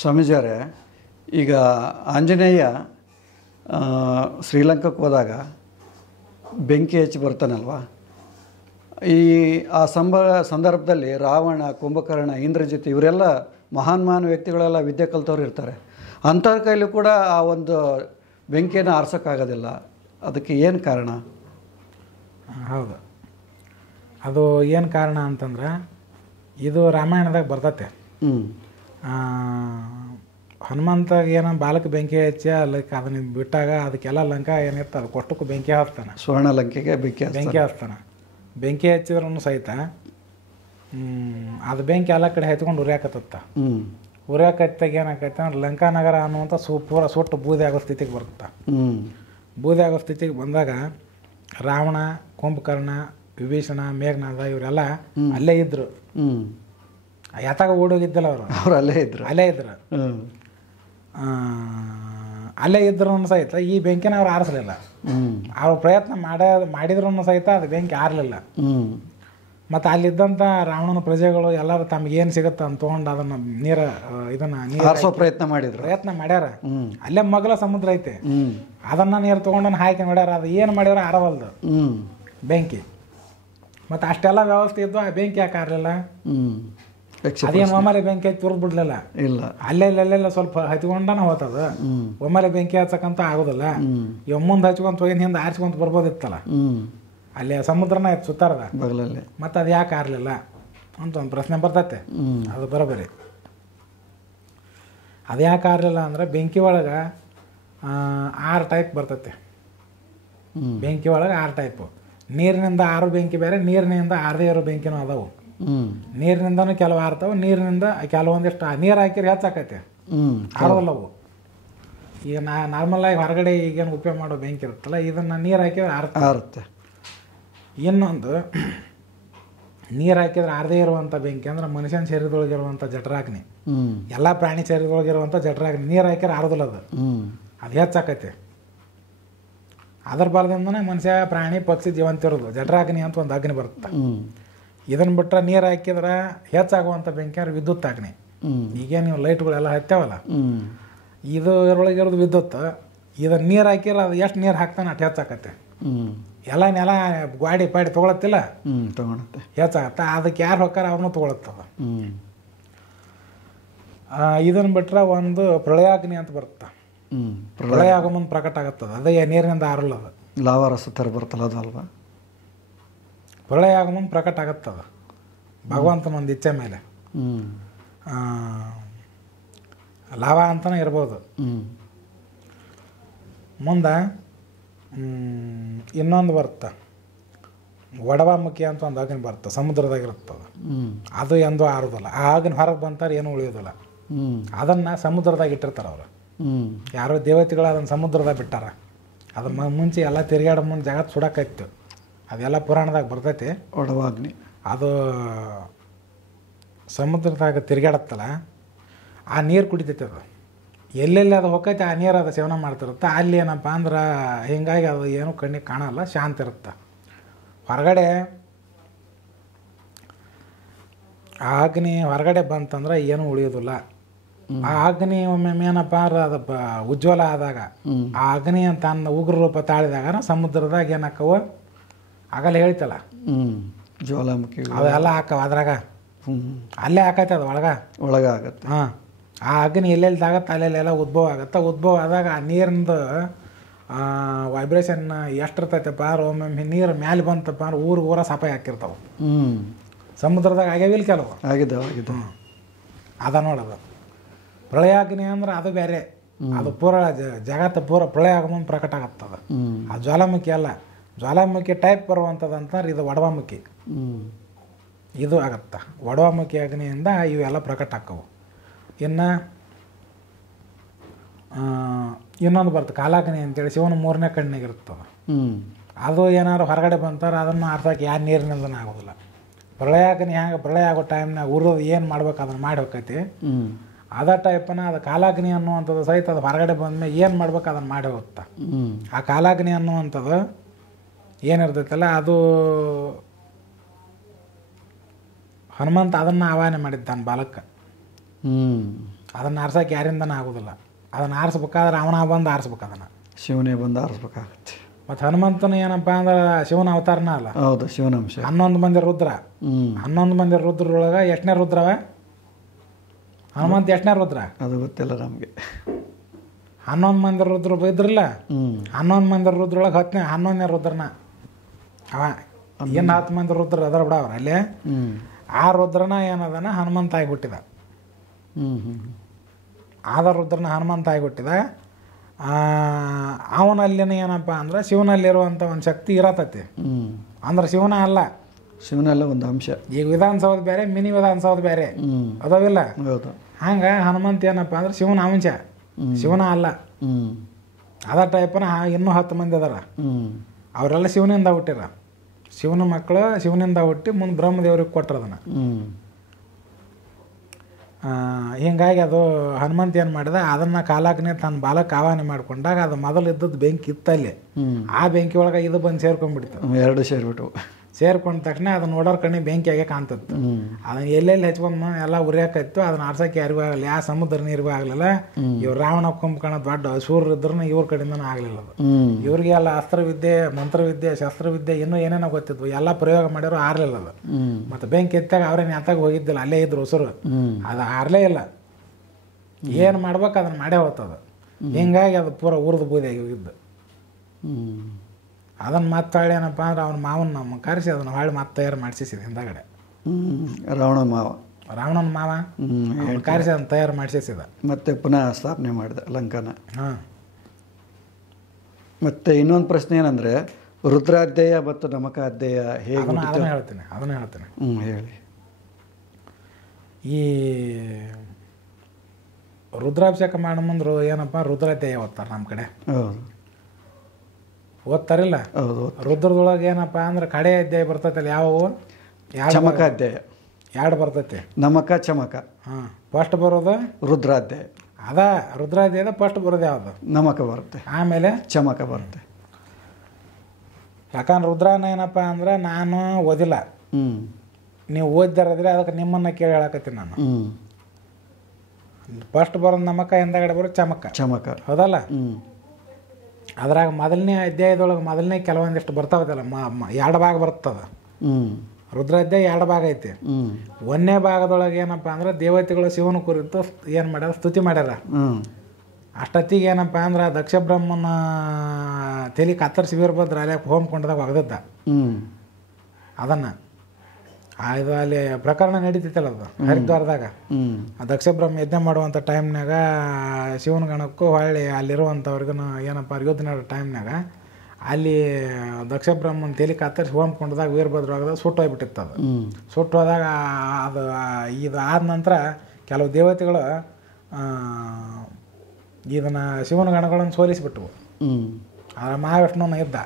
ಸ್ವಾಮೀಜಿಯವರೇ, ಈಗ ಆಂಜನೇಯ ಶ್ರೀಲಂಕಾಕ್ಕೆ ಹೋದಾಗ ಬೆಂಕಿ ಹಚ್ಚಿ ಬರ್ತಾನಲ್ವ, ಆ ಸಂದರ್ಭದಲ್ಲಿ ರಾವಣ, ಕುಂಭಕರ್ಣ, ಇಂದ್ರಜಿತ್ ಇವರೆಲ್ಲ ಮಹಾನ್ ವ್ಯಕ್ತಿಗಳೆಲ್ಲ ವಿದ್ಯೆ ಕಲ್ತವ್ರು ಇರ್ತಾರೆ. ಅಂಥವ್ರ ಕೈಲೂ ಕೂಡ ಆ ಒಂದು ಬೆಂಕಿಯನ್ನು ಆರಿಸೋಕ್ಕಾಗೋದಿಲ್ಲ. ಅದಕ್ಕೆ ಏನು ಕಾರಣ? ಹೌದು, ಅದು ಏನು ಕಾರಣ ಅಂತಂದ್ರೆ ಇದು ರಾಮಾಯಣದಾಗ ಬರ್ತತೆ. ಹನುಮಂತಾಗ ಏನೋ ಬಾಲಕ್ಕೆ ಬೆಂಕಿ ಹಚ್ಚಿ ಲೈಕ್ ಅದನ್ನ ಬಿಟ್ಟಾಗ ಅದಕ್ಕೆಲ್ಲ ಲಂಕಾ ಏನಿತ್ತು ಅದು ಕೊಷ್ಟಕ್ಕೂ ಬೆಂಕಿ ಹಾಕ್ತಾನೆ. ಸ್ವರ್ಣ ಲಂಕೆಗೆ ಬೆಂಕಿ ಹಾಕ್ತಾನೆ. ಬೆಂಕಿ ಹಚ್ಚಿದ್ರೂ ಸಹಿತ ಅದು ಬೆಂಕಿ ಎಲ್ಲ ಕಡೆ ಹಚ್ಕೊಂಡು ಉರಿಯಾಕತ್ತ. ಉರಿಯಾಕತ್ತಾಗ ಏನಾಕೈತೆ ಅಂದ್ರೆ ಲಂಕಾ ನಗರ ಅನ್ನುವಂಥ ಪೂರ ಸುಟ್ಟು ಬೂದಿ ಆಗೋ ಸ್ಥಿತಿಗೆ ಬರುತ್ತೆ. ಬೂದಿ ಆಗೋ ಸ್ಥಿತಿಗೆ ಬಂದಾಗ ರಾವಣ, ಕುಂಭಕರ್ಣ, ವಿಭೀಷಣ, ಮೇಘನಾದ ಇವರೆಲ್ಲ ಅಲ್ಲೇ ಇದ್ರು. ಯಾತಾಗ ಓಡೋಗಿದ್ದಲ್ಲ ಅವರು ಅಲ್ಲೇ ಇದ್ರು. ಅಲ್ಲೇ ಇದ್ರು ಸಹಿತ ಈ ಬೆಂಕಿನ ಅವ್ರು ಆರಿಸಲಿಲ್ಲ. ಅವ್ರು ಪ್ರಯತ್ನ ಮಾಡಿದ್ರು ಸಹಿತ ಅದು ಬೆಂಕಿ ಆರಲಿಲ್ಲ. ಮತ್ತು ಅಲ್ಲಿದ್ದಂಥ ರಾವಣನ ಪ್ರಜೆಗಳು ಎಲ್ಲರೂ ತಮಗೇನು ಸಿಗುತ್ತೆ ಅಂತ ತೊಗೊಂಡು ಅದನ್ನು ನೀರು ಪ್ರಯತ್ನ ಮಾಡ್ಯಾರ. ಅಲ್ಲೇ ಮಗಲ ಸಮುದ್ರ ಐತೆ, ಅದನ್ನು ನೀರು ತೊಗೊಂಡು ಹಾಕಿ ಮಾಡ್ಯಾರ. ಅದು ಏನು ಮಾಡ್ಯಾರ ಆರವಲ್ದು ಬೆಂಕಿ. ಮತ್ತು ಅಷ್ಟೆಲ್ಲ ವ್ಯವಸ್ಥೆ ಇದ್ದು ಆ ಬೆಂಕಿ ಯಾಕೆ ಆರಲಿಲ್ಲ? ಅದೇನು ಒಮ್ಮೆಲೆ ಬೆಂಕಿ ಹಚ್ಚಿ ತುರ್ದು ಬಿಡ್ಲಿಲ್ಲ. ಅಲ್ಲೆಲ್ಲ ಸ್ವಲ್ಪ ಹಚ್ಕೊಂಡನ ಹೋಗ್ತದ. ಒಮ್ಮೆಲೆ ಬೆಂಕಿ ಹಚ್ಚಕ್ಕಂತ ಆಗೋದಿಲ್ಲ. ಇವ್ ಮುಂದೆ ಹಚ್ಕೊಂತ ಹೋಗಿ ಹಿಂದೆ ಆರಿಸ್ಕೊಂತ ಬರ್ಬೋದಿತ್ತಲ್ಲ. ಅಲ್ಲಿ ಸಮುದ್ರನ ಇತ್ತು ಸುತ್ತಾರದ, ಮತ್ತು ಅದು ಯಾಕೆ ಆರಲಿಲ್ಲ ಅಂತ ಒಂದು ಪ್ರಶ್ನೆ ಬರ್ತೈತೆ. ಅದು ಬರೋಬರಿ. ಅದು ಯಾಕೆ ಆರಲಿಲ್ಲ ಅಂದ್ರೆ ಬೆಂಕಿ ಒಳಗೆ 6 ಟೈಪ್ ಬರ್ತೈತೆ. ಬೆಂಕಿ ಒಳಗೆ 6 ಟೈಪು. ನೀರಿನಿಂದ 6 ಬೆಂಕಿ ಬೇರೆ, ನೀರಿನಿಂದ ಆರದೇ ಇರೋ ಬೆಂಕಿನೂ ಅದಾವು. ನೀರಿನಿಂದನೂ ಕೆಲವು ಆರ್ತಾವೆ, ನೀರಿನಿಂದ ಕೆಲವೊಂದಿಷ್ಟು ನೀರು ಹಾಕಿದ್ರೆ ಹೆಚ್ಚಾಕೈತೆ, ಆರೋಲ್ಲವು. ಈಗ ನಾರ್ಮಲಾಗಿ ಹೊರಗಡೆ ಈಗೇನು ಉಪಯೋಗ ಮಾಡೋ ಬೆಂಕಿ ಇರುತ್ತಲ್ಲ, ಇದನ್ನು ನೀರು ಹಾಕಿದ್ರೆ ಆರುತ್ತೆ. ಇನ್ನೊಂದು ನೀರು ಹಾಕಿದ್ರೆ ಆರದೇ ಇರುವಂಥ ಬೆಂಕಿ ಅಂದ್ರೆ ಮನುಷ್ಯನ ಶರೀರದೊಳಗಿರುವಂಥ ಜಠರಾಗ್ನಿ, ಎಲ್ಲ ಪ್ರಾಣಿ ಶರೀರದೊಳಗಿರುವಂಥ ಜಠರಾಗ್ನಿ. ನೀರು ಹಾಕಿದ್ರೆ ಆರೋದಿಲ್ಲ, ಅದು ಹೆಚ್ಚಾಕೈತೆ. ಅದ್ರ ಬಲದಿಂದನೇ ಮನುಷ್ಯ, ಪ್ರಾಣಿ, ಪಕ್ಷಿ ಜೀವಂತ ಇರೋದು. ಜಠರಾಗ್ನಿ ಅಂತ ಒಂದು ಅಗ್ನಿ ಬರುತ್ತೆ. ಇದನ್ನು ಬಿಟ್ಟರೆ ನೀರು ಹಾಕಿದ್ರೆ ಹೆಚ್ಚಾಗುವಂಥ ಬೆಂಕಿ ಅಂದ್ರೆ ವಿದ್ಯುತ್ ಅಗ್ನಿ. ಈಗೇನು ನೀವು ಲೈಟ್ಗಳೆಲ್ಲ ಹತ್ತಾವಲ್ಲ, ಇದು ಇರೋದು ವಿದ್ಯುತ್. ಇದನ್ನು ನೀರು ಹಾಕಿದ್ರೆ ಅದು ಎಷ್ಟು ನೀರು ಹಾಕ್ತಾನೆ ಅಷ್ಟು ಹೆಚ್ಚಾಕತ್ತೆ. ಎಲ್ಲ ನೆಲ ಗಾಡಿ ಪಾಡಿ ತೊಗೊಳತ್ತಿಲ್ಲ, ಹೆಚ್ಚಾಗತ್ತೆ. ಅದಕ್ಕೆ ಯಾರು ಹೊಕ್ಕಾರ ಅವ್ರನ್ನೂ ತೊಗೊಳತ್ತದ. ಇದನ್ನು ಬಿಟ್ರೆ ಒಂದು ಪ್ರಳಯಾಗ್ನಿ ಅಂತ ಬರುತ್ತೆ. ಪ್ರಳಯ ಆಗೋ ಮುಂದೆ ಪ್ರಕಟ ಆಗತ್ತದ. ಅದೇ ನೀರಿನಿಂದ ಆರಲ್ಲದು. ಲಾವಾರಸ ಥರ ಬರುತ್ತಲ್ಲ, ಅದು ಅಲ್ವಾ? ಪ್ರಳಯ ಆಗೋ ಮುಂದೆ ಪ್ರಕಟ ಆಗತ್ತದ ಭಗವಂತನ ಒಂದು ಇಚ್ಛೆ ಮೇಲೆ. ಲಾವ ಅಂತಲೇ ಇರ್ಬೋದು. ಮುಂದೆ ಇನ್ನೊಂದು ಬರುತ್ತೆ, ವಡವಾಮುಖಿ ಅಂತ ಒಂದು ಅಗ್ನಿ ಬರುತ್ತೆ, ಸಮುದ್ರದಾಗಿರುತ್ತದ. ಅದು ಎಂದೂ ಆರೋದಿಲ್ಲ. ಆ ಅಗ್ನಿ ಹೊರಗೆ ಬಂತಾರೆ ಏನೂ ಉಳಿಯೋದಿಲ್ಲ. ಅದನ್ನು ಸಮುದ್ರದಾಗ ಇಟ್ಟಿರ್ತಾರೆ ಅವರು. ಯಾರೋ ದೇವತೆಗಳು ಅದನ್ನು ಸಮುದ್ರದಾಗ ಬಿಟ್ಟಾರ. ಅದು ಮುಂಚೆ ಎಲ್ಲ ತಿರುಗಾಡೋ ಮುಂದೆ ಜಗತ್ತು ಸುಡಾಕೈತು. ಅದೆಲ್ಲ ಪುರಾಣದಾಗ ಬರ್ತೈತಿ. ವಡವಾಗ್ನಿ ಅದು ಸಮುದ್ರದಾಗ ತಿರುಗಾಡತ್ತಲ್ಲ, ಆ ನೀರು ಕುಡಿತೈತೆ. ಅದು ಎಲ್ಲೆಲ್ಲಿ ಅದು ಹೋಗೈತೆ ಆ ನೀರು ಅದು ಸೇವನೆ ಮಾಡ್ತಿರುತ್ತೆ. ಅಲ್ಲಿ ಏನಪ್ಪ ಅಂದ್ರೆ ಹೀಗಾಗಿ ಅದು ಏನೂ ಕಣ್ಣಿಗೆ ಕಾಣಲ್ಲ, ಶಾಂತಿ ಇರುತ್ತೆ. ಹೊರಗಡೆ ಆ ಅಗ್ನಿ ಹೊರಗಡೆ ಬಂತಂದ್ರೆ ಏನೂ ಉಳಿಯೋದಿಲ್ಲ. ಆ ಅಗ್ನಿ ಒಮ್ಮೆ ಏನಪ್ಪ ಅಂದ್ರೆ ಅದು ಉಜ್ವಲ ಆದಾಗ, ಆ ಅಗ್ನಿ ಅಂತ ಉಗ್ರ ರೂಪ ತಾಳಿದಾಗ ಸಮುದ್ರದಾಗ ಏನಾಕವು ಆಗಲ್ಲ ಹೇಳ್ತಲ್ಲ, ಜ್ವಾಲಾಮುಖಿ ಅವೆಲ್ಲ ಹಾಕವ ಅದ್ರಾಗ. ಅಲ್ಲೇ ಹಾಕೈತೆ ಅದು ಒಳಗೆ ಆಗತ್ತೆ. ಆ ಅಗ್ನಿ ಎಲ್ಲೆಲ್ದಾಗತ್ತೆ ಅಲ್ಲೆಲ್ಲೆಲ್ಲ ಉದ್ಭವ ಆಗುತ್ತೆ. ಉದ್ಭವ ಆದಾಗ ಆ ನೀರಿಂದು ವೈಬ್ರೇಷನ್ ಎಷ್ಟಿರ್ತೈತಪ್ಪ ಅಂದ್ರೆ ಒಮ್ಮೊಮ್ಮೆ ನೀರು ಮ್ಯಾಲೆ ಬಂತಪ್ಪ ಅಂದ್ರೆ ಊರ ಸಪಾಯಿ ಹಾಕಿರ್ತಾವೆ. ಸಮುದ್ರದಾಗ ಆಗ್ಯಾವಿಲ್ಲ ಕೆಲವು ಆಗಿದ್ದಾವೆ. ಅದ ನೋಡೋದು ಪ್ರಳಯಾಗ್ನಿ ಅಂದ್ರೆ ಅದು ಬೇರೆ. ಅದು ಪೂರ ಜಗತ್ತು ಪೂರ ಪ್ರಳಯ ಆಗೋ ಮುಂದೆ ಪ್ರಕಟ ಆಗತ್ತದ. ಆ ಜ್ವಾಲಾಮುಖಿ ಅಲ್ಲ, ಜ್ವಾಲಾಮುಖಿ ಟೈಪ್ ಬರುವಂಥದ್ದು ಅಂತಂದ್ರೆ ಇದು ವಡವಾಮುಖಿ. ಇದು ಆಗತ್ತ. ವಡವಾಮುಖಿ ಅಗ್ನಿಯಿಂದ ಇವೆಲ್ಲ ಪ್ರಕಟ ಆಕ್ಕವು. ಇನ್ನು ಇನ್ನೊಂದು ಬರ್ತದೆ ಕಾಲಾಗ್ನಿ ಅಂತೇಳಿ, ಶಿವನ 3ನೇ ಕಣ್ಣಿಗೆ ಇರ್ತದೆ. ಅದು ಏನಾದ್ರು ಹೊರಗಡೆ ಬಂತಾರೆ ಅದನ್ನು ಆರ್ಸೋಕೆ ಯಾರು ನೀರಿನಿಂದನೇ ಆಗೋದಿಲ್ಲ. ಪ್ರಳಯಾಗ್ನಿ ಹ್ಯಾಂಗೆ ಪ್ರಳಯ ಆಗೋ ಟೈಮ್ನಾಗ ಉರಿದು ಏನು ಮಾಡ್ಬೇಕು ಅದನ್ನು ಮಾಡಿ ಹೋಗ್ತೈತಿ. ಅದೇ ಟೈಪನ ಅದು ಕಾಲಾಗ್ನಿ ಅನ್ನುವಂಥದ್ದು ಸಹಿತ ಅದು ಹೊರಗಡೆ ಬಂದಮೇಲೆ ಏನು ಮಾಡ್ಬೇಕು ಅದನ್ನು ಮಾಡಿ ಹೋಗುತ್ತಾ. ಆ ಕಾಲಾಗ್ನಿ ಅನ್ನುವಂಥದ್ದು ಏನಿರ್ತೈತಲ್ಲ ಅದು ಹನುಮಂತ ಅದನ್ನು ಆವಾಹನೆ ಮಾಡಿದ್ದಾನೆ ಬಾಲಕ. ಹ್ಞೂ ಅದನ್ನು ಆರ್ಸೋಕೆ ಯಾರಿಂದನೂ ಆಗೋದಿಲ್ಲ. ಅದನ್ನು ಆರಿಸ್ಬೇಕಾದ್ರೆ ಅವನ ಬಂದು ಆರಿಸ್ಬೇಕು ಅದನ್ನು. ಶಿವನೇ ಬಂದು ಆರಿಸ್ಬೇಕಾಗತ್ತೆ. ಮತ್ತು ಹನುಮಂತನ ಏನಪ್ಪ ಅಂದ್ರೆ ಶಿವನ ಅವತಾರನ ಅಲ್ಲ. ಹೌದು, ಶಿವನಂಶ. 11 ಮಂದಿ ರುದ್ರ. ಹ್ಞೂ 11 ಮಂದಿ ರುದ್ರೊಳಗೆ ಎಷ್ಟನೇ ರುದ್ರವ? ಹನುಮಂತ ಎಷ್ಟನೇ ರುದ್ರ? ಅದು ಗೊತ್ತಿಲ್ಲ ನಮಗೆ. 11 ಮಂದಿ ರುದ್ರ ಇದ್ರಲ್ಲ, ಹ್ಞೂ 11 ಮಂದಿ ರುದ್ರೊಳಗೆ 11ನೇ ರುದ್ರನ ಅವ. ಇನ್ನು 10 ಮಂದಿ ರುದ್ರ ಅದರ ಬಿಡ ಅವ್ರು ಅಲ್ಲೇ. ಹ್ಞೂ ಆ ರುದ್ರನ ಏನದನ ಹನುಮಂತ ಆಗಿಬಿಟ್ಟಿದ. ಹ್ಞೂ ಹ್ಞೂ ಆದ ರುದ್ರನ ಹನುಮಂತ ಆಗಿಬಿಟ್ಟಿದ. ಅವನಲ್ಲಿನ ಏನಪ್ಪ ಅಂದ್ರೆ ಶಿವನಲ್ಲಿರುವಂಥ ಒಂದು ಶಕ್ತಿ ಇರತೈತಿ. ಹ್ಞೂ ಅಂದ್ರೆ ಶಿವನ ಅಲ್ಲ, ಶಿವನೆಲ್ಲ ಒಂದು ಅಂಶ. ಈಗ ವಿಧಾನಸೌಧ ಬೇರೆ, ಮಿನಿ ವಿಧಾನಸೌಧ ಬೇರೆ ಹ್ಞೂ ಅದಾವಿಲ್ಲ. ಹೌದು. ಹಂಗೆ ಹನುಮಂತ ಏನಪ್ಪ ಅಂದ್ರೆ ಶಿವನ ಅಂಶ, ಶಿವನ ಅಲ್ಲ. ಹ್ಞೂ ಅದ ಟೈಪನ ಇನ್ನೂ 10 ಮಂದಿ ಅದಾರ. ಹ್ಞೂ ಅವರೆಲ್ಲ ಶಿವನಿಂದ ಹುಟ್ಟಿರ. ಶಿವನ ಮಕ್ಕಳು ಶಿವನಿಂದ ಹುಟ್ಟಿ ಮುಂದೆ ಬ್ರಹ್ಮದೇವ್ರಿಗೆ ಕೊಟ್ಟರು ಅದನ್ನು. ಹ್ಞೂ ಹೀಗಾಗಿ ಅದು ಹನುಮಂತ ಏನು ಮಾಡಿದ, ಅದನ್ನು ಕಾಲಾಗ್ನೇ ತನ್ನ ಬಾಲಕ್ಕೆ ಆವಾಹನೆ ಮಾಡ್ಕೊಂಡಾಗ ಅದು ಮೊದಲು ಇದ್ದದ್ದು ಬೆಂಕಿ ಇತ್ತಲ್ಲಿ. ಆ ಬೆಂಕಿ ಒಳಗೆ ಇದು ಬಂದು ಸೇರ್ಕೊಂಡ್ಬಿಡ್ತು. ಎರಡು ಸೇರಿಬಿಟ್ಟು ಸೇರ್ಕೊಂಡ ತಕ್ಷಣ ಅದನ್ನ ನೋಡೋರ್ ಕಣ್ಣಿ ಬೆಂಕಿಯಾಗೆ ಕಾಣ್ತತ್ತು. ಅದನ್ನ ಎಲ್ಲೆಲ್ಲಿ ಹಚ್ಕೊಂಡು ಎಲ್ಲ ಉರಿಯಾಕೈತು. ಅದನ್ನ ಆರ್ಸೋಕೆ ಯಾರಿಗೂ ಆಗಲಿಲ್ಲ, ಯಾವ ಸಮುದ್ರ ನೀರಿಗೂ ಆಗಲಿಲ್ಲ. ಇವ್ರು ರಾವಣ ಕುಂಭಕರ್ಣ ದೊಡ್ಡ ಅಸೂರ್ ಇದ್ರೂ ಇವ್ರ ಕಡೆಯಿಂದನೂ ಆಗಲಿಲ್ಲ ಅದು. ಇವ್ರಿಗೆ ಎಲ್ಲ ಅಸ್ತ್ರವಿದ್ಯೆ, ಮಂತ್ರವಿದ್ಯೆ, ಶಸ್ತ್ರವಿದ್ಯೆ ಇನ್ನೂ ಏನೇನೋ ಗೊತ್ತಿದ್ವು. ಎಲ್ಲ ಪ್ರಯೋಗ ಮಾಡ್ಯಾರು, ಆರ್ಲಿಲ್ಲ ಅದು. ಮತ್ತು ಬೆಂಕಿ ಎತ್ತಾಗ ಅವ್ರೇನು ಎತ್ತಾಗ ಹೋಗಿದ್ದಿಲ್ಲ, ಅಲ್ಲೇ ಇದ್ರು ಉಸುರು. ಅದು ಆರ್ಲೇ ಇಲ್ಲ. ಏನು ಮಾಡ್ಬೇಕು ಅದನ್ನು ಮಾಡೇ ಹೋಗ್ತದ. ಹಿಂಗಾಗಿ ಅದು ಪೂರ ಉರಿದು ಬೂದಿಯಾಗಿ ಹೋಗಿದ್ದು. ಅದನ್ನು ಮತ್ತೆ ಹೊಳ್ಳಿ ಏನಪ್ಪ ಅಂದ್ರೆ ಅವ್ನ ಮಾವನ ನಮ್ಮ ಕರೆಸಿ ಅದನ್ನು ಹೊಳ್ಳಿ ಮತ್ತೆ ತಯಾರು ಮಾಡಿಸಿದ ಹಿಂದಗಡೆ. ರಾವಣನ ಮಾವ, ರಾವಣನ ಮಾವ ಕರೆಸಿ ಅದನ್ನು ತಯಾರು ಮಾಡಿಸಿದ. ಮತ್ತೆ ಪುನಃ ಸ್ಥಾಪನೆ ಮಾಡಿದ ಲಂಕಾನ. ಹಾಂ. ಮತ್ತೆ ಇನ್ನೊಂದು ಪ್ರಶ್ನೆ ಏನಂದರೆ, ರುದ್ರಾಧ್ಯಾಯ ಮತ್ತು ನಮಕಾಧ್ಯಾಯ ಹೇಗೆ? ಅದನ್ನು ಹೇಳ್ತೀನಿ. ಹೇಳಿ. ಈ ರುದ್ರಾಭಿಷೇಕ ಮಾಡೋ ಮುಂದೆ ಏನಪ್ಪ ರುದ್ರಾಧ್ಯಾಯ ಓದ್ತಾರೆ ನಮ್ಮ ಕಡೆ. ಹೌದು, ಓದ್ತಾರಿಲ್ಲ. ಹೌದು. ರುದ್ರದೊಳಗೆ ಏನಪ್ಪ ಅಂದ್ರೆ ಕಡೆ ಅಧ್ಯಾಯ ಬರ್ತೈತಲ್ಲ, ಯಾವುವು? ಚಮಕಾಧ್ಯಾಯ 2 ಬರ್ತೈತಿ. ನಮಕ ಚಮಕ. ಹಾಂ. ಫಸ್ಟ್ ಬರೋದು ರುದ್ರಾಧ್ಯಾಯ. ರುದ್ರಾಧ್ಯಾಯದ ಫಸ್ಟ್ ಬರೋದು ಯಾವುದು? ನಮಕ ಬರುತ್ತೆ, ಆಮೇಲೆ ಚಮಕ ಬರುತ್ತೆ. ಯಾಕಂದ್ರೆ ರುದ್ರಾನ ಏನಪ್ಪ ಅಂದ್ರೆ ನಾನು ಓದಿಲ್ಲ, ನೀವು ಓದಿದಾರದ್ರೆ ಅದಕ್ಕೆ ನಿಮ್ಮನ್ನು ಕೇಳಿ ಹೇಳಕತ್ತೀನಿ ನಾನು. ಫಸ್ಟ್ ಬರೋದು ನಮಕ, ಹಿಂದಗಡೆ ಬರೋದು ಚಮಕ. ಹೌದಲ್ಲ? ಅದ್ರಾಗ ಮೊದಲನೇ ಅಧ್ಯಾಯದೊಳಗೆ ಮೊದಲನೇ ಕೆಲವೊಂದಿಷ್ಟು ಬರ್ತಾವದಲ್ಲ, 2 ಭಾಗ ಬರ್ತದ. ರುದ್ರಾಧ್ಯಾಯ 2 ಭಾಗ ಐತಿ. 1ನೇ ಭಾಗದೊಳಗೆ ಏನಪ್ಪ ಅಂದ್ರೆ ದೇವತೆಗಳು ಶಿವನ ಕುರಿತು ಏನು ಮಾಡ್ಯಾರ, ಸ್ತುತಿ ಮಾಡ್ಯಾರ. ಅಷ್ಟೊತ್ತಿಗೆ ಏನಪ್ಪ ಅಂದ್ರೆ ದಕ್ಷ ಬ್ರಹ್ಮನ ತಲೆ ಕತ್ತರಿಸಿ ವೀರಭದ್ರ ಅಲ್ಲೇ ಹೋಮ್ಕೊಂಡದಾಗ ಒಗದದ್ದ ಅದನ್ನು. ಇದು ಅಲ್ಲಿ ಪ್ರಕರಣ ನಡೀತಿತ್ತಲ್ಲ ಅದು ಹರಿದ್ವಾರದಾಗ. ದಕ್ಷ ಬ್ರಹ್ಮ ಯಜ್ಞ ಮಾಡುವಂಥ ಟೈಮ್ನಾಗ ಶಿವನ ಗಣಕ್ಕೂ ಹೊಳ್ಳಿ ಅಲ್ಲಿರುವಂಥವ್ರಿಗೂ ಏನಪ್ಪ ಯುದ್ಧ ಮಾಡೋ ಟೈಮ್ನಾಗ ಅಲ್ಲಿ ದಕ್ಷ ಬ್ರಹ್ಮನ ತಲೆ ಕತ್ತರಿಸಿ ಹೋಮ್ಕೊಂಡದಾಗ ವೀರಭದ್ರವಾಗ ಸುಟ್ಟೋಗ್ಬಿಟ್ಟಿತ್ತು ಅದು. ಸುಟ್ಟೋದಾಗ ಅದು ಇದು ಆದ ನಂತರ ಕೆಲವು ದೇವತೆಗಳು ಇದನ್ನು ಶಿವನ ಗಣಗಳನ್ನು ಸೋಲಿಸಿಬಿಟ್ವು. ಮಹಾವಿಷ್ಣುನ ಇದ್ದ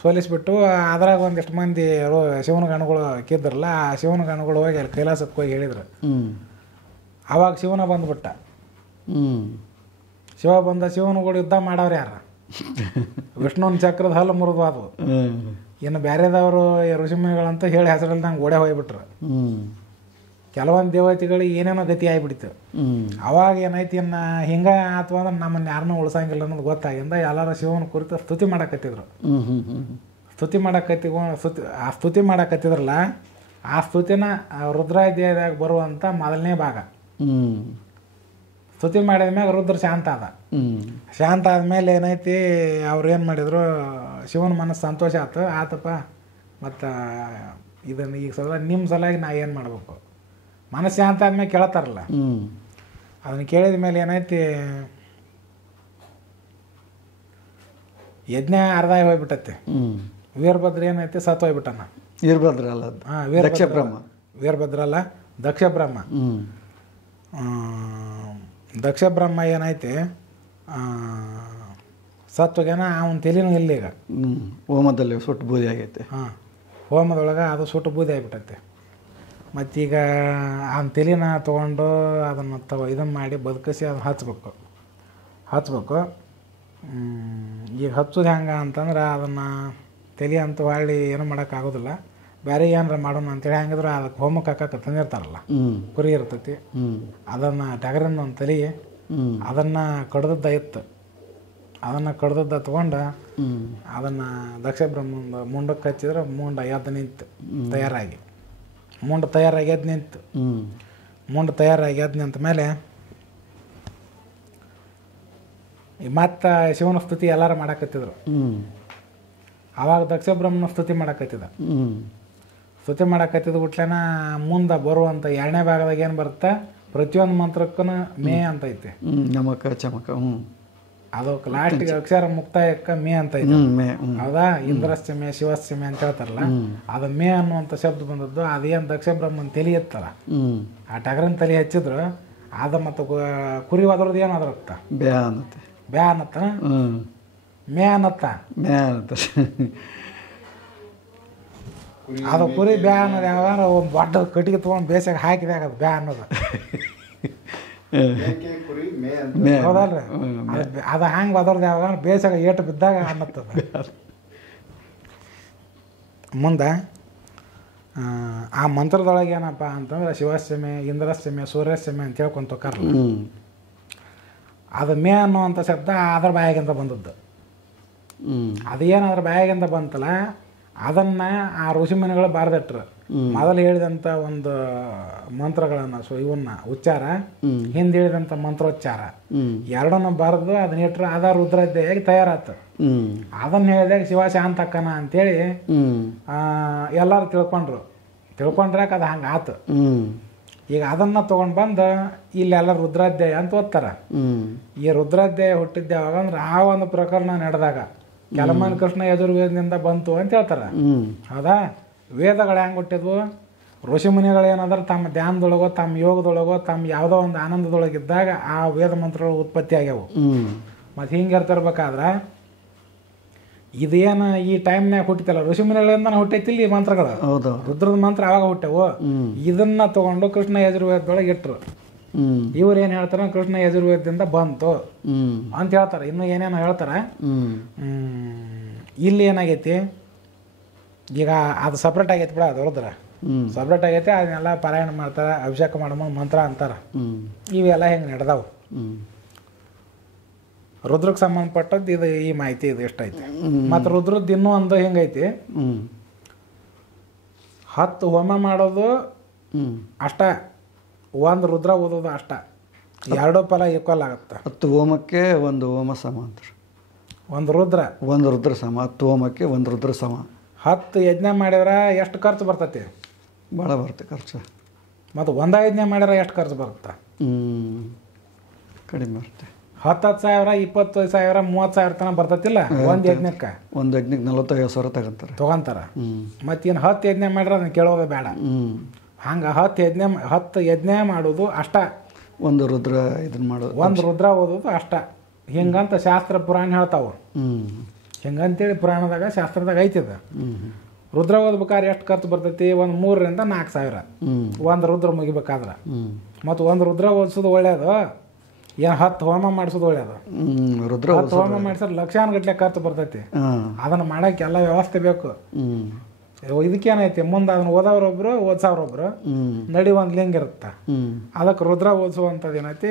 ಸೋಲಿಸ್ಬಿಟ್ಟು ಅದ್ರಾಗ ಒಂದಿಷ್ಟು ಮಂದಿ ಶಿವನ ಗಣಗಳು ಕಿದ್ರಲ್ಲ, ಆ ಶಿವನ ಗಣಗಳು ಹೋಗಿ ಅಲ್ಲಿ ಕೈಲಾಸಕ್ಕೆ ಹೋಗಿ ಹೇಳಿದ್ರು. ಆವಾಗ ಶಿವನ ಬಂದ್ಬಿಟ್ಟ. ಶಿವ ಬಂದ, ಶಿವನಗಳು ಯುದ್ಧ ಮಾಡವ್ರು ಯಾರು? ವಿಷ್ಣುನ ಚಕ್ರದ ಹಲ್ಲು ಮುರಿದು ಅದು. ಇನ್ನು ಬೇರೆದವರು ಋಷಿಮುನಿಗಳಂತ ಹೇಳಿ ಹೆಸರಲ್ದಂಗೆ ಓಡೇ ಹೋಗ್ಬಿಟ್ರು. ಕೆಲವೊಂದು ದೇವತೆಗಳಿಗೆ ಏನೇನೋ ಗತಿ ಆಗಿಬಿಡ್ತು. ಅವಾಗ ಏನೈತಿ, ಇನ್ನು ಹಿಂಗೆ ಅಥವಾ ಅಂದ್ರೆ ನಮ್ಮನ್ನು ಯಾರನ್ನೂ ಉಳ್ಸಂಗಿಲ್ಲ ಅನ್ನೋದು ಗೊತ್ತಾಗಿಂದ ಎಲ್ಲರೂ ಶಿವನ ಕುರಿತು ಸ್ತುತಿ ಮಾಡಕತ್ತಿದ್ರು. ಸ್ತುತಿ ಮಾಡಕತ್ತಿದ್ರಲ್ಲ, ಆ ಸ್ತುತಿನ ರುದ್ರಾಧ್ಯಾಯದಾಗ ಬರುವಂಥ ಮೊದಲನೇ ಭಾಗ. ಸ್ತುತಿ ಮಾಡಿದ ಮ್ಯಾಗ ರುದ್ರ ಶಾಂತ ಆದ. ಶಾಂತ ಆದಮೇಲೆ ಏನೈತಿ, ಅವ್ರು ಏನು ಮಾಡಿದ್ರು, ಶಿವನ ಮನಸ್ಸು ಸಂತೋಷ ಆತಪ್ಪ, ಮತ್ತು ಇದನ್ನು ಈಗ ನಿಮ್ಮ ಸಲಾಗಿ ನಾ ಏನು ಮಾಡಬೇಕು, ಮನಸ್ಸು ಶಾಂತ ಆದ್ಮೇಲೆ ಕೇಳ್ತಾರಲ್ಲ, ಅದನ್ನು ಕೇಳಿದ ಮೇಲೆ ಏನೈತಿ, ಯಜ್ಞ ಅರ್ಧ ಹೋಗ್ಬಿಟ್ಟೈತಿ. ವೀರಭದ್ರ ಏನೈತಿ, ಸತ್ತು ಹೋಗ್ಬಿಟ್ಟನ. ವೀರಭದ್ರ ಅಲ್ಲ, ಹಾಂ, ವೀರಭದ್ರ ಅಲ್ಲ, ದಕ್ಷ ಬ್ರಹ್ಮ. ದಕ್ಷ ಬ್ರಹ್ಮ ಏನೈತಿ, ಸತ್ವಗೇನ ಅವನ ತಲೆನೂ ಇಲ್ಲ ಈಗ. ಹೋಮದಲ್ಲಿ ಸುಟ್ಟು ಬೂದಿ ಆಗೈತೆ. ಹಾಂ, ಹೋಮದೊಳಗೆ ಅದು ಸುಟ್ಟು ಬೂದಿ ಆಗಿಬಿಟ್ಟೈತೆ. ಮತ್ತೀಗ ಅವನ ತಲೆನ ತೊಗೊಂಡು ಅದನ್ನು ಇದನ್ನು ಮಾಡಿ ಬದುಕಿಸಿ ಅದನ್ನು ಹಚ್ಬೇಕು. ಈಗ ಹಚ್ಚೋದು ಹೆಂಗೆ ಅಂತಂದ್ರೆ, ಅದನ್ನು ತಲೆ ಅಂತೂ ಹೊಳ್ಳಿ ಏನೂ ಮಾಡೋಕ್ಕಾಗೋದಿಲ್ಲ. ಬೇರೆ ಏನಾರ ಮಾಡೋಣ ಅಂತೇಳಿ ಹಂಗಿದ್ರೆ ಅದಕ್ಕೆ ಹೋಮಕ್ಕೆ ಹಾಕಕ್ಕೆ ತಂದಿರ್ತಾರಲ್ಲ ಕುರಿ ಇರ್ತೈತಿ, ಅದನ್ನು ಟಗರಿಂದ ಒಂದು ತಲೆ ಅದನ್ನು ಕಡ್ದದ್ದ ಇತ್ತು, ಅದನ್ನು ಕಡ್ದದ್ದ ತೊಗೊಂಡು ಅದನ್ನು ದಕ್ಷ ಬ್ರಹ್ಮಂದ ಮುಂಡಕ್ಕೆ ಹಚ್ಚಿದ್ರೆ ಮುಂಡ ಎದ್ದು ನಿಂತು ತಯಾರಾಗಿ, ಮುಂಡ ತಯಾರಾಗಿ ಎದ್ದು ನಿಂತು, ಮುಂಡ ತಯಾರಾಗಿ ಎದ್ದು ನಿಂತ ಮೇಲೆ ಮತ್ತು ಶಿವನ ಸ್ತುತಿ ಎಲ್ಲರೂ ಮಾಡಾಕತ್ತಿದ್ರು. ಆವಾಗ ದಕ್ಷ ಬ್ರಹ್ಮನ ಸ್ತುತಿ ಮಾಡಾಕತ್ತಿದ. ಸ್ತುತಿ ಮಾಡಾಕತ್ತಿದ ಬಿಟ್ಲೇನ ಮುಂದೆ ಬರುವಂಥ 2ನೇ ಭಾಗದಾಗ ಏನು ಬರುತ್ತೆ, ಪ್ರತಿಯೊಂದು ಮಂತ್ರಕ್ಕೂ ಮೇ ಅಂತ ಐತೆ, ನಮಕ ಚಮಕ, ಅದು ಲಾಸ್ಟಿಗೆ ಅಕ್ಷರ ಮುಕ್ತಾಯಕ್ಕೆ ಮೇ ಅಂತ ಐತೆ. ಹೌದಾ, ಇಂದ್ರಶ್ಚಮೆ ಶಿವಶ್ಚಮೆ ಅಂತ ಹೇಳ್ತಾರಲ್ಲ, ಅದು ಮೇ ಅನ್ನುವಂಥ ಶಬ್ದ ಬಂದದ್ದು. ಅದೇನು ದಕ್ಷ ಬ್ರಹ್ಮನ ತಲೆ ಇತ್ತಲ್ಲ, ಆ ಟಗರನ ತಲೆ ಹಚ್ಚಿದ್ರು ಅದು ಮತ್ತು ಕುರಿ ಹೋದ್ರದ್ದು ಏನು ಅದ್ರತ್ತ ಬ್ಯಾ ಅನ್ನತ್ತೆ, ಬ್ಯಾ ಅನ್ನತ್ತ, ಮೇ ಅನ್ನತ್ತ, ಮ್ಯಾ ಅನ್ನತ್ತೆ. ಅದು ಕುರಿ ಬ್ಯಾ ಅನ್ನೋದು ಯಾವಾಗ ಒಂದು ದೊಡ್ಡ ಕಟ್ಟಿಗೆ ತೊಗೊಂಡು ಬೇಸಾಗ ಹಾಕಿದಾಗ ಅದು ಬ್ಯಾ ಅನ್ನೋದು, ಹೌದಲ್ರಿ? ಅದು ಹಂಗೆ ಬದರ್ದು ಯಾವಾಗ ಬೇಸಾಗ ಏಟು ಬಿದ್ದಾಗ ಅನ್ನತ್ತದ. ಮುಂದೆ ಆ ಮಂತ್ರದೊಳಗೆ ಏನಪ್ಪ ಅಂತಂದ್ರೆ ಶಿವಾಶ್ಚಮೆ, ಇಂದ್ರಶ್ಚಮೆ, ಸೂರ್ಯಾಶ್ಚಮೆ ಅಂತ ಹೇಳ್ಕೊಂತ ಹೋಗ್ತಾರಲ್ಲ, ಅದು ಮೇ ಅನ್ನುವಂಥ ಶಬ್ದ ಅದ್ರ ಬಾಯಾಗಿಂದ ಬಂದದ್ದು. ಅದೇನು ಅದ್ರ ಬಾಯಾಗಿಂದ ಬಂತಲ್ಲ, ಅದನ್ನು ಆ ಋಷಿಮುನಿಗಳು ಬಾರ್ದಿಟ್ರು. ಮೊದಲು ಹೇಳಿದಂಥ ಒಂದು ಮಂತ್ರಗಳನ್ನು ಇವನ್ನ ಉಚ್ಚಾರ, ಹಿಂದೆ ಹೇಳಿದಂಥ ಮಂತ್ರೋಚ್ಚಾರ ಎರಡನ್ನು ಬರೆದು ಅದನ್ನ ಇಟ್ಟರು. ಅದ ರುದ್ರಾಧ್ಯಾಯಾಗಿ ತಯಾರಾತು. ಅದನ್ನು ಹೇಳಿದಾಗ ಶಿವ ಶಾಂತಕ್ಕನ ಅಂತೇಳಿ ಎಲ್ಲರೂ ತಿಳ್ಕೊಂಡ್ರಾಕ ಅದು ಹಂಗೆ ಆತು. ಈಗ ಅದನ್ನು ತೊಗೊಂಡು ಬಂದು ಇಲ್ಲೆಲ್ಲ ರುದ್ರಾಧ್ಯಾಯ ಅಂತ ಓದ್ತಾರ. ಈ ರುದ್ರಾಧ್ಯಾಯ ಹುಟ್ಟಿದ್ದೆ ಯಾವಾಗ ಅಂದ್ರೆ ಆ ಒಂದು ಪ್ರಕರಣ ನಡೆದಾಗ ಕೆಲಮನ್ ಕೃಷ್ಣ ಯಜುರ್ವೇದದಿಂದ ಬಂತು ಅಂತ ಹೇಳ್ತಾರ. ಹೌದಾ, ವೇದಗಳು ಹೆಂಗೆ ಹುಟ್ಟಿದ್ವು, ಋಷಿಮುನಿಗಳೇನಾದ್ರೆ ತಮ್ಮ ಧ್ಯಾನದೊಳಗೋ ತಮ್ಮ ಯೋಗದೊಳಗೋ ತಮ್ಮ ಯಾವುದೋ ಒಂದು ಆನಂದದೊಳಗಿದ್ದಾಗ ಆ ವೇದ ಮಂತ್ರಗಳು ಉತ್ಪತ್ತಿ ಆಗ್ಯಾವು. ಮತ್ತು ಹಿಂಗೆ ಇರ್ತಿರ್ಬೇಕಾದ್ರೆ ಇದೇನು ಈ ಟೈಮ್ನಾಗ ಹುಟ್ಟಿತಲ್ಲ, ಋಷಿಮುನಿಗಳಿಂದ ಹುಟ್ಟೈತಿಲ್ಲ ಈ ಮಂತ್ರಗಳು. ರುದ್ರದ ಮಂತ್ರ ಆವಾಗ ಹುಟ್ಟೆವು. ಇದನ್ನ ತಗೊಂಡು ಕೃಷ್ಣ ಯಜುರ್ವೇದದೊಳಗೆ ಇಟ್ರು. ಇವ್ರು ಏನು ಹೇಳ್ತಾರ, ಕೃಷ್ಣ ಯಜುರ್ವೇದದಿಂದ ಬಂತು ಅಂತ ಹೇಳ್ತಾರೆ. ಇನ್ನು ಏನೇನು ಹೇಳ್ತಾರೆ. ಇಲ್ಲಿ ಏನಾಗೈತಿ, ಈಗ ಅದು ಸಪ್ರೇಟ್ ಆಗೈತಿ ಬಿಡ, ಅದು ಹೊರದ್ರ ಸಪ್ರೇಟ್ ಆಗೈತಿ. ಅದನ್ನೆಲ್ಲ ಪಾರಾಯಣ ಮಾಡ್ತಾರೆ, ಅಭಿಷೇಕ ಮಾಡೋ ಮಂತ್ರ ಅಂತಾರೆ. ಇವೆಲ್ಲ ಹೆಂಗೆ ನಡೆದಾವು. ರುದ್ರಕ್ಕೆ ಸಂಬಂಧಪಟ್ಟದ್ದು ಇದು ಈ ಮಾಹಿತಿ ಇದು ಎಷ್ಟೈತಿ. ಮತ್ತು ರುದ್ರದ್ದು ಇನ್ನೂ ಒಂದು ಹೆಂಗೈತಿ, 10 ಹೋಮ ಮಾಡೋದು ಅಷ್ಟ, ಒಂದು ರುದ್ರ ಓದೋದು ಅಷ್ಟ, 2 ಫಲ ಈಕ್ವಲ್ ಆಗುತ್ತೆ. 10 ಹೋಮಕ್ಕೆ 1 ಹೋಮ ಸಮ ಅಂತಾರೆ. ಒಂದು ರುದ್ರ ಸಮ, 10 ಹೋಮಕ್ಕೆ 1 ರುದ್ರ ಸಮ. 10 ಯಜ್ಞ ಮಾಡಿದ್ರೆ ಎಷ್ಟು ಖರ್ಚು ಬರ್ತೈತಿ? ಭಾಳ ಬರುತ್ತೆ ಖರ್ಚು. ಮತ್ತು 1 ಯಜ್ಞ ಮಾಡಿದ್ರೆ ಎಷ್ಟು ಖರ್ಚು ಬರುತ್ತೆ? ಕಡಿಮೆ ಬರುತ್ತೆ. 10,000, 20,000, 30,000 ತನಕ ಬರ್ತೈತಿಲ್ಲ ಒಂದು ಯಜ್ಞಕ್ಕೆ. ಒಂದು ಯಜ್ಞಕ್ಕೆ 45,000 ತೊಗೊಂತಾರೆ. ಮತ್ತೇನು 10 ಯಜ್ಞ ಮಾಡಿದ್ರೆ ಅದನ್ನ ಕೇಳೋದು ಬೇಡ. ಹಂಗೆ 10 ಯಜ್ಞ ಮಾಡೋದು ಅಷ್ಟ, ಒಂದು ರುದ್ರ ಇದನ್ನ ಮಾಡೋದು, ಒಂದು ರುದ್ರ ಓದೋದು ಅಷ್ಟ. ಹಿಂಗಂತ ಶಾಸ್ತ್ರ ಪುರಾಣ ಹೇಳ್ತಾವ. ಹಿಂಗಂತೇಳಿ ಪುರಾಣದಾಗ ಶಾಸ್ತ್ರದಾಗ ಐತಿದ. ರುದ್ರ ಓದ್ಬೇಕಾದ್ರೆ ಎಷ್ಟು ಖರ್ಚು ಬರ್ತೈತಿ? ಒಂದು 3,000 ರಿಂದ 4,000 ಒಂದು ರುದ್ರ ಮುಗಿಬೇಕಾದ್ರೆ. ಮತ್ತು ಒಂದು ರುದ್ರ ಓದಿಸೋದು ಒಳ್ಳೇದು, ಏನು 10 ಹೋಮ ಮಾಡಿಸೋದು ಒಳ್ಳೇದು. 10 ಹೋಮ ಮಾಡಿಸಿದ್ರೆ ಲಕ್ಷಾನುಗಟ್ಲೆ ಖರ್ಚು ಬರ್ತೈತಿ. ಅದನ್ನು ಮಾಡೋಕ್ಕೆ ಎಲ್ಲ ವ್ಯವಸ್ಥೆ ಬೇಕು. ಇದಕ್ಕೇನೈತಿ, ಮುಂದೆ ಅದನ್ನ ಓದೋರೊಬ್ರು ಓದ್ಸೋರೊಬ್ರು ನಡಿ ಒಂದು ಲಿಂಗ ಇರುತ್ತೆ. ಅದಕ್ಕೆ ರುದ್ರ ಓದಿಸುವಂಥದ್ದು ಏನೈತಿ,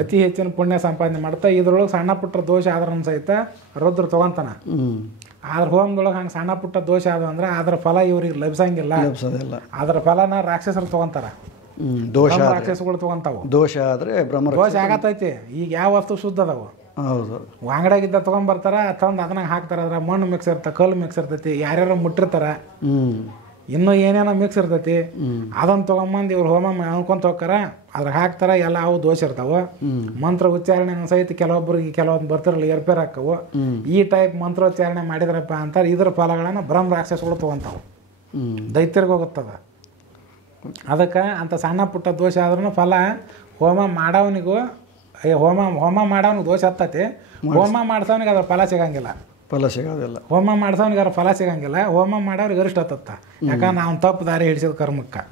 ಅತಿ ಹೆಚ್ಚಿನ ಪುಣ್ಯ ಸಂಪಾದನೆ ಮಾಡ್ತಾ. ಇದ್ರೊಳಗೆ ಸಣ್ಣ ಪುಟ್ಟ ದೋಷ ಆದ್ರೂ ಸಹಿತ ರುದ್ರ ತಗೊಂತಾನ. ಆದ್ರ ಹೋಮದೊಳಗೆ ಹಂಗೆ ಸಣ್ಣ ಪುಟ್ಟ ದೋಷ ಆದ ಅಂದ್ರೆ ಅದ್ರ ಫಲ ಇವ್ರಿಗೆ ಲಭಿಸಂಗಿಲ್ಲ. ಅದ್ರ ಫಲನ ರಾಕ್ಷಸರು ತಗೊಂತಾರ, ರಾಕ್ಷಸಗಳು ತಗೊಂತಾವು. ದೋಷ ಆದ್ರೆ ದೋಷ ಆಗತೈತಿ. ಈಗ ಯಾವ ವಸ್ತು ಶುದ್ಧ ಅದಾವು, ಹೌದು, ಅಂಗಡಿಯಾಗಿದ್ದ ತೊಗೊಂಬರ್ತಾರ, ತಂದು ಅದನ್ನ ಹಾಕ್ತಾರ. ಅದ್ರ ಮಣ್ಣು ಮಿಕ್ಸ್ ಇರ್ತ, ಕಲ್ಲು ಮಿಕ್ಸ್ ಇರ್ತೈತಿ, ಯಾರ್ಯಾರು ಮುಟ್ಟಿರ್ತಾರ, ಇನ್ನೂ ಏನೇನೋ ಮಿಕ್ಸ್ ಇರ್ತೈತಿ. ಅದನ್ನು ತೊಗೊಂಬಂದು ಇವ್ರು ಹೋಮ ಅನ್ಕೊಂತ ಹೋಗ್ತಾರ, ಅದ್ರ ಹಾಕ್ತಾರ. ಎಲ್ಲ ಅವು ದೋಷ ಇರ್ತಾವ. ಮಂತ್ರ ಉಚ್ಚಾರಣೆ ಸಹಿತ ಕೆಲವೊಬ್ಬರಿಗೆ ಕೆಲವೊಂದು ಬರ್ತಿರಲ್ಲ, ಏರ್ಪೇರ್ ಹಾಕವು. ಈ ಟೈಪ್ ಮಂತ್ರೋಚ್ಚಾರಣೆ ಮಾಡಿದ್ರಪ್ಪ ಅಂತಾರೆ. ಇದ್ರ ಫಲಗಳನ್ನು ಬ್ರಹ್ಮ ರಾಕ್ಷಸಗಳು ತೊಗೊಂತಾವು, ದೈತ್ಯರಿಗೆ ಹೋಗುತ್ತದ. ಅದಕ್ಕೆ ಅಂತ ಸಣ್ಣ ಪುಟ್ಟ ದೋಷ ಆದ್ರೂ ಫಲ ಹೋಮ ಮಾಡೋವನಿಗೂ ಹೋಮ ಮಾಡೋನಿಗೆ ದೋಷ ಹತ್ತೈತಿ, ಹೋಮ ಮಾಡ್ಸೋನಿಗೆ ಅದ್ರ ಫಲ ಸಿಗಂಗಿಲ್ಲ. ಹೋಮ ಮಾಡ್ಸೋನಿಗೆ ಅದ್ರ ಫಲ ಸಿಗಂಗಿಲ್ಲ. ಹೋಮ ಮಾಡೋರಿಗೆ ಗರಿಷ್ಠ ಹತ್ತತ್ತ. ಯಾಕಂದ್ರೆ ನಾವು ತಪ್ಪು ದಾರಿ ಹಿಡಿಸಿದ ಕರ್ಮಕ್ಕೆ.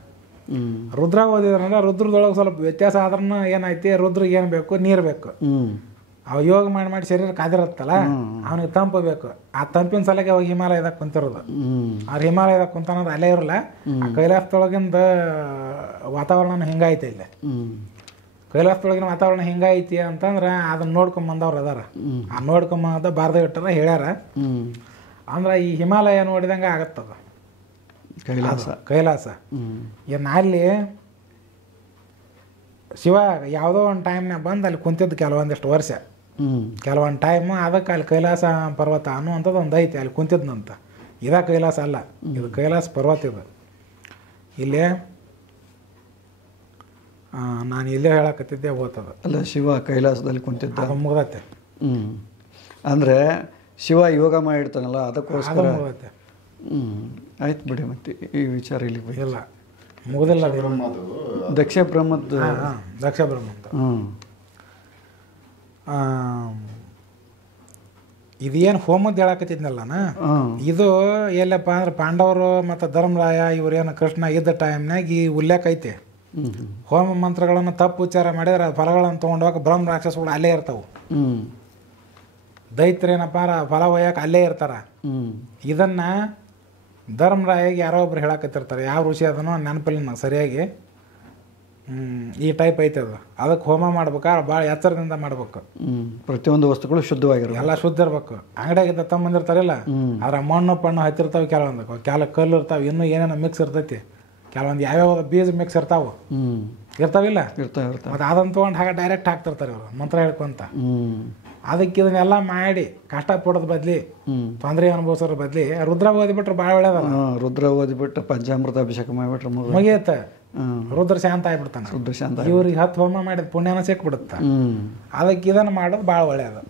ರುದ್ರ ಓದಿದ್ರಂದ್ರೆ ರುದ್ರದೊಳಗೆ ಸ್ವಲ್ಪ ವ್ಯತ್ಯಾಸ ಆದ್ರೂ ಏನೈತಿ, ರುದ್ರಿಗೆ ಏನು ಬೇಕು, ನೀರು ಬೇಕು. ಅವ ಯೋಗ ಮಾಡಿ ಶರೀರ ಕಾದಿರತ್ತಲ್ಲ ಅವನಿಗೆ ತಂಪು ಬೇಕು. ಆ ತಂಪಿನ ಸಲಕ್ಕೆ ಅವಾಗ ಹಿಮಾಲಯದಾಗ ಕುಂತಿರೋದು. ಅವ್ರು ಹಿಮಾಲಯದಾಗ ಕುಂತಾನಂದ್ರೆ ಅಲ್ಲೇ ಇರಲ್ಲ. ಆ ಕೈಲಾಸದೊಳಗಿಂದ ವಾತಾವರಣ ಹಿಂಗೈತೆ ಇಲ್ಲಿ. ಕೈಲಾಸದೊಳಗಿನ ವಾತಾವರಣ ಹಿಂಗೈತಿ ಅಂತಂದ್ರೆ ಅದನ್ನ ನೋಡ್ಕೊಂಬಂದವ್ರು ಅದಾರ. ಆ ನೋಡ್ಕೊಂಬಂದ ಬಾರ್ದ ಇಟ್ಟಾರ ಹೇಳ್ಯಾರ. ಅಂದ್ರೆ ಈ ಹಿಮಾಲಯ ನೋಡಿದಂಗೆ ಆಗತ್ತದ ಕೈಲಾಸ. ಏನು ಅಲ್ಲಿ ಶಿವ ಯಾವುದೋ ಒಂದು ಟೈಮ್ನಾಗ ಬಂದು ಅಲ್ಲಿ ಕುಂತಿದ್ದು ಕೆಲವೊಂದಿಷ್ಟು ವರ್ಷ, ಕೆಲವೊಂದು ಟೈಮು ಅದಕ್ಕೆ ಅಲ್ಲಿ ಕೈಲಾಸ ಪರ್ವತ ಅನ್ನುವಂಥದ್ದು ಒಂದು ಐತಿ, ಅಲ್ಲಿ ಕುಂತಿದ್ನಂತ. ಇದ ಕೈಲಾಸ ಅಲ್ಲ, ಇದು ಕೈಲಾಸ ಪರ್ವತ. ಇದು ಇಲ್ಲೇ ನಾನು ಇಲ್ಲೇ ಹೇಳಕತ್ತಿದ್ದೆ ಓದ್ತದ ಅಲ್ಲ, ಶಿವ ಕೈಲಾಸದಲ್ಲಿ ಕುಂತಿದ್ದ ಅದು ಮುಗ್ದತ್ತೆ. ಅಂದರೆ ಶಿವ ಯೋಗ ಮಾಡಿರ್ತಾನಲ್ಲ ಅದಕ್ಕೋಸ್ಕರ ಮುಗ್ದತ್ತೆ. ಆಯ್ತು ಬಿಡಿ, ಮತ್ತೆ ಈ ವಿಚಾರ ಇಲ್ಲಿ ಇಲ್ಲ ಮುಗ್ದಿಲ್ಲ. ದಕ್ಷ ಬ್ರಹ್ಮದ್ದು ದಕ್ಷ ಬ್ರಹ್ಮದ್ದು ಇದೇನು ಹೋಮದ್ದು ಹೇಳಕತ್ತಿದ್ನಲ್ಲನ, ಇದು ಎಲ್ಲಪ್ಪ ಅಂದ್ರೆ ಪಾಂಡವರು ಮತ್ತು ಧರ್ಮರಾಯ ಇವ್ರೇನು ಕೃಷ್ಣ ಇದ್ದ ಟೈಮ್ನಾಗ ಈ ಉಲ್ಲೇಖ ಐತೆ. ಹೋಮ ಮಂತ್ರಗಳನ್ನು ತಪ್ಪು ಉಚ್ಚಾರ ಮಾಡಿದ್ರೆ ಫಲಗಳನ್ನು ತೊಗೊಂಡೋಗಿ ಬ್ರಹ್ಮ ರಾಕ್ಷಸಗಳು ಅಲ್ಲೇ ಇರ್ತಾವೆ. ದೈತ್ರೇನಪ್ಪ ಫಲ ಒಯ್ಯಕ್ಕೆ ಅಲ್ಲೇ ಇರ್ತಾರ. ಇದನ್ನು ಧರ್ಮರಾಯಿಗೆ ಯಾರೋ ಒಬ್ರು ಹೇಳಕತ್ತಿರ್ತಾರೆ. ಯಾವ ಋಷಿ ಅದನ್ನೋ ನೆನಪಿಲ್ಲ ನಂಗೆ ಸರಿಯಾಗಿ. ಈ ಟೈಪ್ ಐತೆ ಅದು. ಅದಕ್ಕೆ ಹೋಮ ಮಾಡ್ಬೇಕಾದ್ರೆ ಭಾಳ ಎಚ್ಚರದಿಂದ ಮಾಡ್ಬೇಕು. ಪ್ರತಿಯೊಂದು ವಸ್ತುಗಳು ಶುದ್ಧವಾಗಿರೋ ಎಲ್ಲ ಶುದ್ಧ ಇರ್ಬೇಕು. ಅಂಗಡಿಯಾಗಿದ್ದ ತಗೊಂಬಂದಿರ್ತಾರಿಲ್ಲ, ಅದ್ರ ಮಣ್ಣು ಪಣ್ಣು ಹತ್ತಿರ್ತಾವೆ, ಕೆಲವೊಂದು ಕಲ್ಲು ಇರ್ತಾವೆ, ಇನ್ನೂ ಏನೇನೋ ಮಿಕ್ಸ್ ಇರ್ತೈತಿ, ಕೆಲವೊಂದು ಯಾವ್ಯಾವ ಬೀಜ ಮಿಕ್ಸ್ ಇರ್ತಾವೆ, ಇರ್ತಾವಿಲ್ಲ. ಮತ್ತು ಅದನ್ನು ತೊಗೊಂಡು ಹಾಗೆ ಡೈರೆಕ್ಟ್ ಹಾಕ್ತಿರ್ತಾರೆ ಇವರು ಮಂತ್ರ ಹೇಳ್ಕೊಂತ. ಅದಕ್ಕೆ ಇದನ್ನೆಲ್ಲ ಮಾಡಿ ಕಷ್ಟಪಡೋದ್ ಬದ್ಲಿ ತೊಂದರೆ ಅನುಭವಿಸೋದ್ರ ಬದ್ಲಿ ರುದ್ರ ಓದಿಬಿಟ್ರೆ ಭಾಳ ಒಳ್ಳೇದಲ್ಲ. ರುದ್ರ ಓದಿಬಿಟ್ಟು ಪಂಚಾಮೃತ ಅಭಿಷೇಕ ಮಾಡಿಬಿಟ್ರೆ ಮುಗಿಯತ್ತ. ರುದ್ರ ಶಾಂತ ಆಗ್ಬಿಡ್ತಾನೆ. ರುದ್ರ ಶಾಂತ. ಇವ್ರಿಗೆ 10 ಹೋಮ ಮಾಡಿದ ಪುಣ್ಯನ ಸಿಕ್ಬಿಡುತ್ತ. ಅದಕ್ಕೆ ಇದನ್ನು ಮಾಡೋದು ಭಾಳ ಒಳ್ಳೆಯದು.